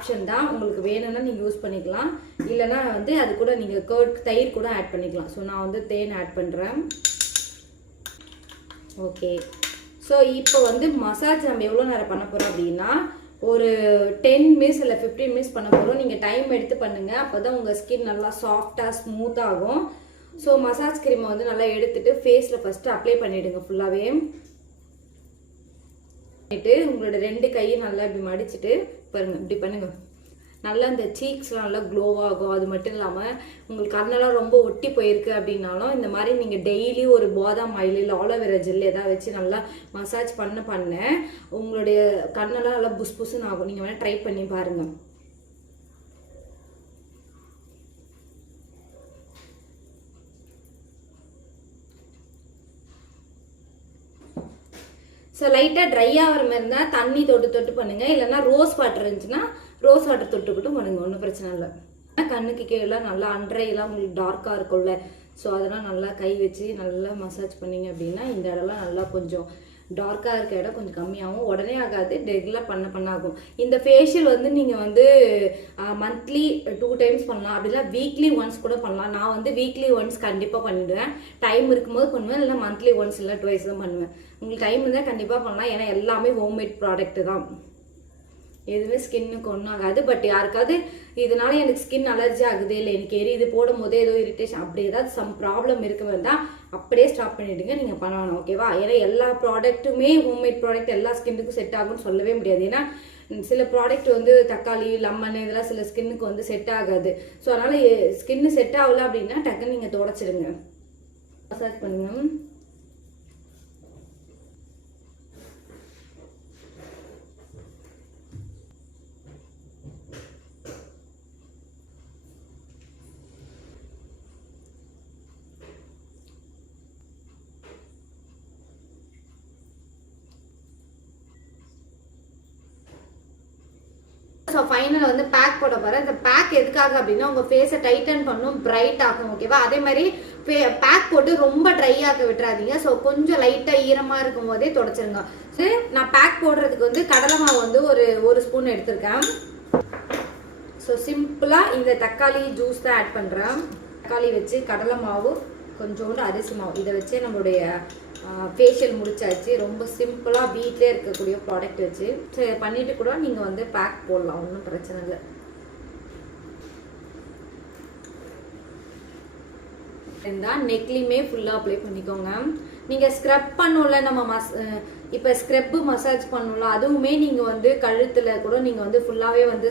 Option தான். உங்களுக்கு வேணும்னா நீங்கள் யூஸ் பண்ணிக்கலாம், இல்லைனா வந்து அது கூட நீங்கள் கர்ட் தயிர் கூட ஆட் பண்ணிக்கலாம். ஸோ நான் வந்து தேன் ஆட் பண்ணுறேன். ஓகே, ஸோ இப்போ வந்து மசாஜ் நம்ம எவ்வளோ நேரம் பண்ண போகிறோம் அப்படின்னா ஒரு 10 மினிட்ஸ் இல்லை 15 மினிட்ஸ் பண்ண போகிறோம். நீங்கள் டைம் எடுத்து பண்ணுங்கள், அப்போ தான் உங்கள் ஸ்கின் நல்லா சாஃப்டாக ஸ்மூத்தாகும். ஸோ மசாஜ் க்ரீமை வந்து நல்லா எடுத்துகிட்டு ஃபேஸில் ஃபஸ்ட்டு அப்ளை பண்ணிவிடுங்க ஃபுல்லாகவே. பண்ணிவிட்டு உங்களோட 2 கையும் நல்லா இப்படி மடிச்சுட்டு பாருங்கள், இப்படி பண்ணுங்கள். நல்லா இந்த சீக்ஸ்லாம் நல்லா க்ளோவாகும். அது மட்டும் இல்லாமல் உங்களுக்கு கண்ணெல்லாம் ரொம்ப ஒட்டி போயிருக்கு அப்படின்னாலும் இந்த மாதிரி நீங்கள் டெய்லி ஒரு பாதாம் ஆயில் இல்லை ஆலோவேரா ஜெல் எதாவது வச்சு நல்லா மசாஜ் பண்ண உங்களுடைய கண்ணெல்லாம் நல்லா புஸ் புஸ்ன்னு ஆகும். நீங்கள் வேணால் ட்ரை பண்ணி பாருங்கள். ஸோ லைட்டாக ட்ரை ஆகிற மாதிரி இருந்தால் தண்ணி தொட்டு பண்ணுங்கள், இல்லைன்னா ரோஸ் வாட்டர் இருந்துச்சுன்னா ரோஸ் வாட்டர் தொட்டுக்கிட்டும் பண்ணுங்கள், ஒன்றும் பிரச்சனை இல்லை. கண்ணுக்கு கீழே நல்லா அன்றையெல்லாம் உங்களுக்கு டார்க்காக இருக்கும்ல, ஸோ அதெல்லாம் நல்லா கை வச்சு நல்லா மசாஜ் பண்ணிங்க அப்படின்னா இந்த இடம்லாம் நல்லா கொஞ்சம் டார்க்காக இருக்க இடம் கொஞ்சம் கம்மியாகும். உடனே ஆகாது, ரெகுலர் பண்ண ஆகும். இந்த ஃபேஷியல் வந்து நீங்கள் வந்து மந்த்லி 2 டைம்ஸ் பண்ணலாம், அப்படிலாம் வீக்லி ஒன்ஸ் கூட பண்ணலாம். நான் வந்து வீக்லி ஒன்ஸ் கண்டிப்பாக பண்ணிவிடுவேன். டைம் இருக்கும்போது பண்ணுவேன், இல்லைனா மந்த்லி ஒன்ஸ் இல்லை 2 தான் பண்ணுவேன். உங்களுக்கு டைம் இருந்தால் கண்டிப்பாக பண்ணலாம், ஏன்னா எல்லாமே ஹோம்மேட் ப்ராடக்ட்டு தான், எதுவுமே ஸ்கின்னுக்கு ஒன்றும் ஆகாது. பட் யாருக்காவது இதனால எனக்கு ஸ்கின் அலர்ஜி ஆகுது, இல்லை எனக்கு எரியுது, போடும் போதே ஏதோ இரிட்டேஷன் அப்படி ஏதாவது சம் ப்ராப்ளம் இருக்க வேண்டாம், அப்படியே ஸ்டாப் பண்ணிவிடுங்க, நீங்கள் பண்ணணும். ஓகேவா? ஏன்னா எல்லா ப்ராடக்ட்டுமே ஹோம்மேட் ப்ராடக்ட் எல்லா ஸ்கின்னுக்கும் செட் ஆகும்னு சொல்லவே முடியாது. ஏன்னா சில ப்ராடக்ட் வந்து தக்காளி, லெமன் இதெல்லாம் சில ஸ்கின்னுக்கு வந்து செட் ஆகாது. ஸோ அதனால் ஸ்கின்னு செட் ஆகலை அப்படின்னா டக்குன்னு நீங்கள் துடைச்சிடுங்க, மசாஜ் பண்ணுங்க. ஸோ ஃபைனல் வந்து பேக் போட போகிறேன். இந்த பேக் எதுக்காக அப்படின்னா உங்கள் ஃபேஸை டைட்டன் பண்ணும், பிரைட் ஆகும். ஓகேவா? அதே மாதிரி பேக் போட்டு ரொம்ப ட்ரை ஆக விட்டுறாதீங்க. ஸோ கொஞ்சம் லைட்டாக ஈரமாக இருக்கும் போதே தொடச்சிருங்க. ஸோ நான் பேக் போடுறதுக்கு வந்து கடலை மாவு வந்து ஒரு ஸ்பூன் எடுத்திருக்கேன். ஸோ சிம்பிளாக இந்த தக்காளி ஜூஸ் தான் ஆட் பண்ணுறேன். தக்காளி வச்சு கடலை மாவு கொஞ்சோண்டு அரிசி மாவு இதை வச்சே நம்மளுடைய ஃபேஷியல் முடிச்சாச்சு. ரொம்ப சிம்பிளாக வீட்டிலே இருக்கக்கூடிய ப்ராடக்ட் வச்சு பண்ணிட்டு கூட நீங்கள் வந்து பேக் போடலாம், ஒன்றும் பிரச்சனை இல்லை. இருந்தால் நெக்லையுமே ஃபுல்லாக அப்ளை பண்ணிக்கோங்க. நீங்கள் ஸ்க்ரப் பண்ணல, நம்ம இப்போ ஸ்க்ரப்பு மசாஜ் பண்ணல, அதுவுமே நீங்கள் வந்து கழுத்தில் கூட நீங்கள் வந்து ஃபுல்லாகவே வந்து